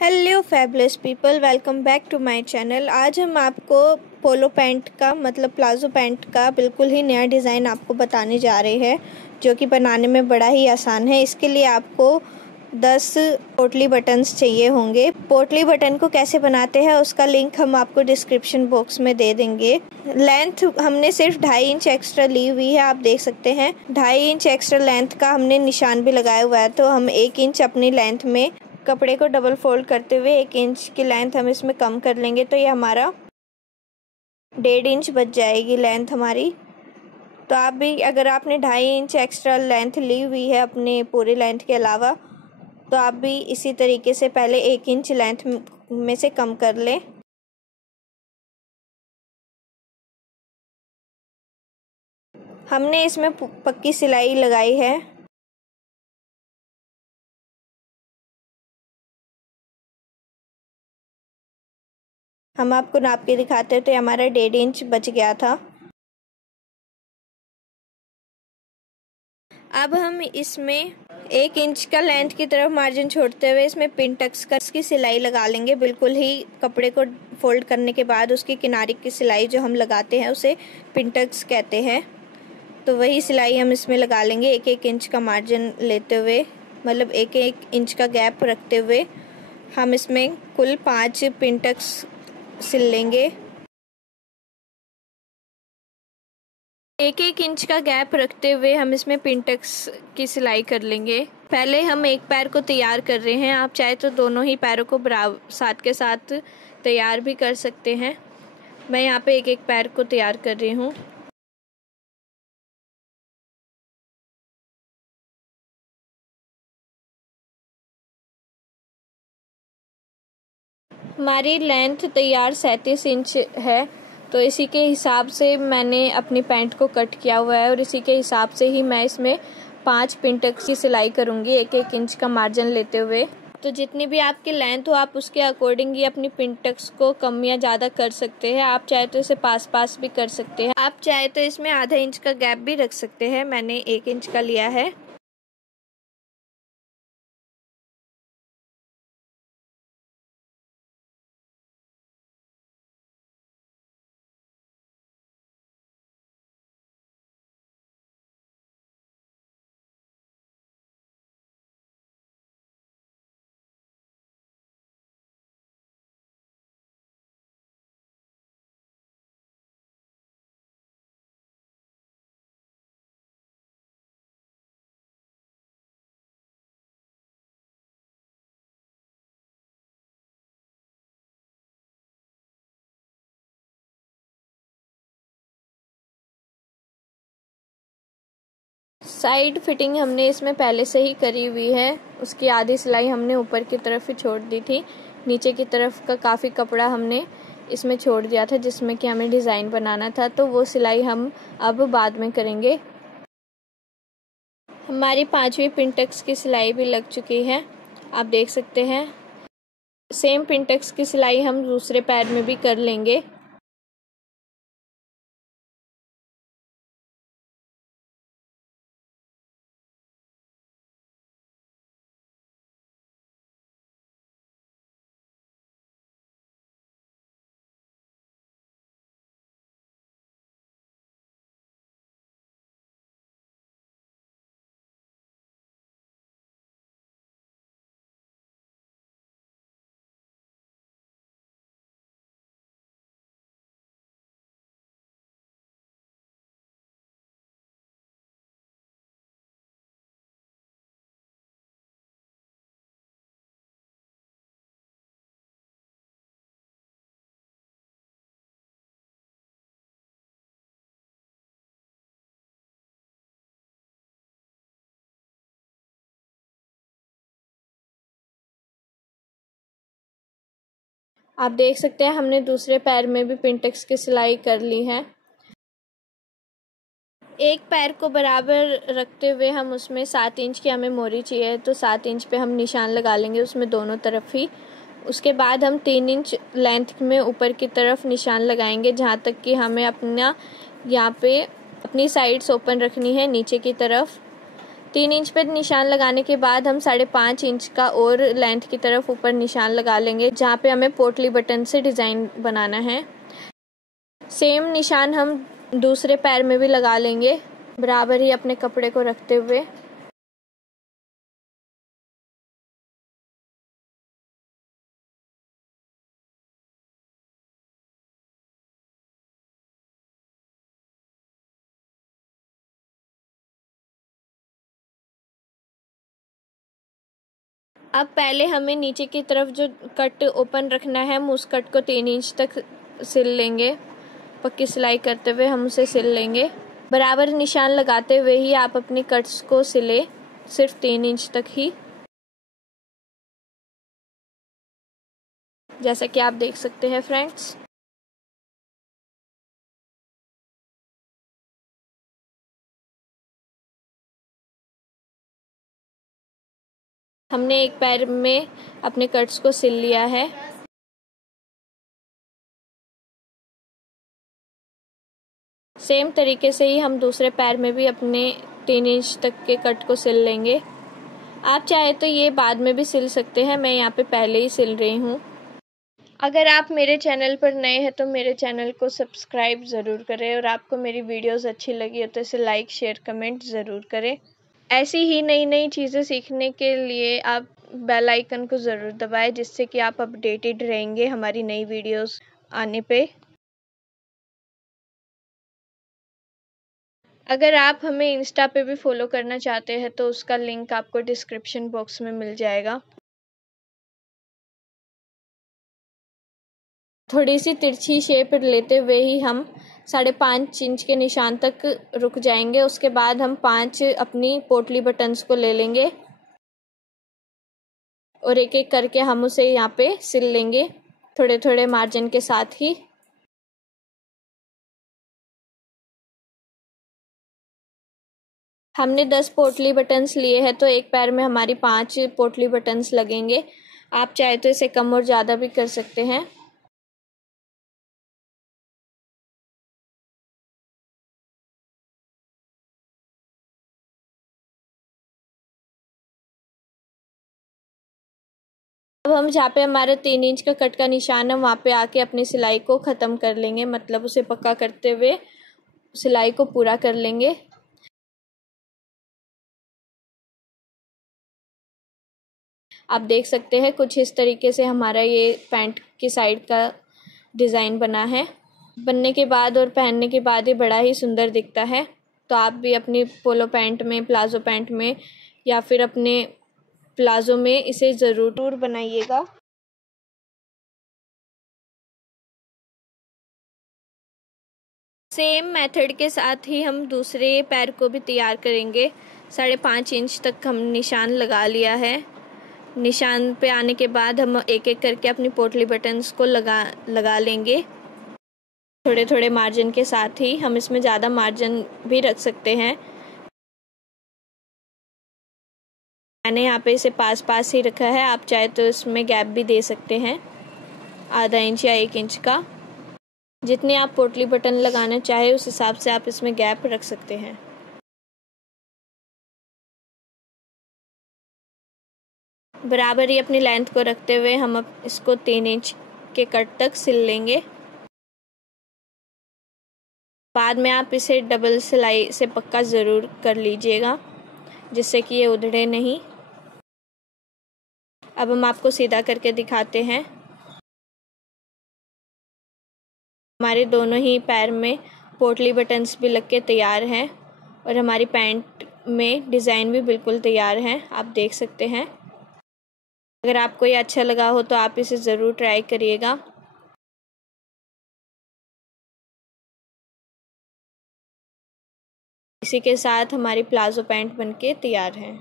Hello fabulous people, welcome back to my channel. आज हम आपको पोलो पैंट का मतलब प्लाजो पैंट का बिल्कुल ही नया डिज़ाइन आपको बताने जा रहे हैं, जो कि बनाने में बड़ा ही आसान है। इसके लिए आपको 10 पोटली बटन्स चाहिए होंगे। पोटली बटन को कैसे बनाते हैं उसका लिंक हम आपको डिस्क्रिप्शन बॉक्स में दे देंगे। लेंथ हमने सिर्फ 2.5 इंच एक्स्ट्रा ली हुई है, आप देख सकते हैं। 2.5 इंच एक्स्ट्रा लेंथ का हमने निशान भी लगाया हुआ है, तो हम 1 इंच अपनी लेंथ में कपड़े को डबल फोल्ड करते हुए 1 इंच की लेंथ हम इसमें कम कर लेंगे, तो ये हमारा 1.5 इंच बच जाएगी लेंथ हमारी। तो आप भी अगर आपने 2.5 इंच एक्स्ट्रा लेंथ ली हुई है अपने पूरी लेंथ के अलावा, तो आप भी इसी तरीके से पहले 1 इंच लेंथ में से कम कर लें। हमने इसमें पक्की सिलाई लगाई है। हम आपको नाप के दिखाते हैं, तो हमारा 1.5 इंच बच गया था। अब हम इसमें 1 इंच का लेंथ की तरफ मार्जिन छोड़ते हुए इसमें पिन टक्स का इसकी सिलाई लगा लेंगे। बिल्कुल ही कपड़े को फोल्ड करने के बाद उसकी किनारे की सिलाई जो हम लगाते हैं उसे पिन टक्स कहते हैं। तो वही सिलाई हम इसमें लगा लेंगे 1-1 इंच का मार्जिन लेते हुए, मतलब 1-1 इंच का गैप रखते हुए हम इसमें कुल 5 पिन टक्स सिल लेंगे। 1-1 इंच का गैप रखते हुए हम इसमें पिन टक्स की सिलाई कर लेंगे। पहले हम एक पैर को तैयार कर रहे हैं, आप चाहे तो दोनों ही पैरों को बराबर साथ के साथ तैयार भी कर सकते हैं। मैं यहाँ पे 1-1 पैर को तैयार कर रही हूँ। हमारी लेंथ तैयार 37 इंच है, तो इसी के हिसाब से मैंने अपनी पैंट को कट किया हुआ है और इसी के हिसाब से ही मैं इसमें 5 पिन टक्स की सिलाई करूँगी 1-1 इंच का मार्जिन लेते हुए। तो जितनी भी आपकी लेंथ हो आप उसके अकॉर्डिंग ही अपनी पिन टक्स को कम या ज़्यादा कर सकते हैं। आप चाहे तो इसे पास भी कर सकते हैं, आप चाहे तो इसमें आधा इंच का गैप भी रख सकते हैं। मैंने 1 इंच का लिया है। साइड फिटिंग हमने इसमें पहले से ही करी हुई है, उसकी आधी सिलाई हमने ऊपर की तरफ ही छोड़ दी थी। नीचे की तरफ का काफ़ी कपड़ा हमने इसमें छोड़ दिया था जिसमें कि हमें डिज़ाइन बनाना था, तो वो सिलाई हम अब बाद में करेंगे। हमारी 5वीं पिन टक्स की सिलाई भी लग चुकी है, आप देख सकते हैं। सेम पिन टक्स की सिलाई हम दूसरे पैर में भी कर लेंगे। आप देख सकते हैं हमने दूसरे पैर में भी पिन टक्स की सिलाई कर ली है। एक पैर को बराबर रखते हुए हम उसमें 7 इंच की हमें मोरी चाहिए, तो 7 इंच पे हम निशान लगा लेंगे उसमें दोनों तरफ ही। उसके बाद हम 3 इंच लेंथ में ऊपर की तरफ निशान लगाएंगे, जहाँ तक कि हमें अपना यहाँ पे अपनी साइड्स ओपन रखनी है नीचे की तरफ। 3 इंच पे निशान लगाने के बाद हम 5.5 इंच का और लेंथ की तरफ ऊपर निशान लगा लेंगे, जहाँ पे हमें पोटली बटन से डिज़ाइन बनाना है। सेम निशान हम दूसरे पैर में भी लगा लेंगे, बराबर ही अपने कपड़े को रखते हुए। अब पहले हमें नीचे की तरफ जो कट ओपन रखना है, हम उस कट को 3 इंच तक सिल लेंगे। पक्की सिलाई करते हुए हम उसे सिल लेंगे। बराबर निशान लगाते हुए ही आप अपनी कट्स को सिले, सिर्फ 3 इंच तक ही, जैसा कि आप देख सकते हैं फ्रेंड्स। हमने एक पैर में अपने कट्स को सिल लिया है। सेम तरीके से ही हम दूसरे पैर में भी अपने 3 इंच तक के कट को सिल लेंगे। आप चाहे तो ये बाद में भी सिल सकते हैं, मैं यहाँ पे पहले ही सिल रही हूँ। अगर आप मेरे चैनल पर नए हैं तो मेरे चैनल को सब्सक्राइब ज़रूर करें, और आपको मेरी वीडियोस अच्छी लगी हो तो इसे लाइक शेयर कमेंट ज़रूर करें। ऐसी ही नई नई चीज़ें सीखने के लिए आप बेल आइकन को ज़रूर दबाएं, जिससे कि आप अपडेटेड रहेंगे हमारी नई वीडियोस आने पे। अगर आप हमें इंस्टा पे भी फॉलो करना चाहते हैं तो उसका लिंक आपको डिस्क्रिप्शन बॉक्स में मिल जाएगा। थोड़ी सी तिरछी शेप लेते हुए ही हम 5.5 इंच के निशान तक रुक जाएंगे। उसके बाद हम 5 अपनी पोटली बटन्स को ले लेंगे और एक एक करके हम उसे यहाँ पे सिल लेंगे, थोड़े थोड़े मार्जिन के साथ ही। हमने 10 पोटली बटन्स लिए हैं तो एक पैर में हमारी 5 पोटली बटन्स लगेंगे। आप चाहे तो इसे कम और ज़्यादा भी कर सकते हैं। अब हम जहाँ पे हमारे 3 इंच का कट का निशान है वहाँ पे आके अपनी सिलाई को ख़त्म कर लेंगे, मतलब उसे पक्का करते हुए सिलाई को पूरा कर लेंगे। आप देख सकते हैं कुछ इस तरीके से हमारा ये पैंट की साइड का डिज़ाइन बना है। बनने के बाद और पहनने के बाद ये बड़ा ही सुंदर दिखता है। तो आप भी अपनी पोलो पैंट में, प्लाज़ो पैंट में या फिर अपने प्लाज़ो में इसे ज़रूर बनाइएगा। सेम मेथड के साथ ही हम दूसरे पैर को भी तैयार करेंगे। 5.5 इंच तक हम निशान लगा लिया है। निशान पे आने के बाद हम एक एक करके अपनी पोटली बटन्स को लगा लेंगे, थोड़े थोड़े मार्जिन के साथ ही। हम इसमें ज़्यादा मार्जिन भी रख सकते हैं। मैंने यहाँ पे इसे पास ही रखा है, आप चाहे तो इसमें गैप भी दे सकते हैं, आधा इंच या 1 इंच का। जितने आप पोटली बटन लगाना चाहे उस हिसाब से आप इसमें गैप रख सकते हैं। बराबर ही अपनी लेंथ को रखते हुए हम अब इसको 3 इंच के कट तक सिल लेंगे। बाद में आप इसे डबल सिलाई से पक्का ज़रूर कर लीजिएगा, जिससे कि ये उधड़े नहीं। अब हम आपको सीधा करके दिखाते हैं। हमारे दोनों ही पैर में पोटली बटन्स भी लग के तैयार हैं और हमारी पैंट में डिज़ाइन भी बिल्कुल तैयार है, आप देख सकते हैं। अगर आपको ये अच्छा लगा हो तो आप इसे ज़रूर ट्राई करिएगा। इसी के साथ हमारी प्लाज़ो पैंट बनके तैयार है।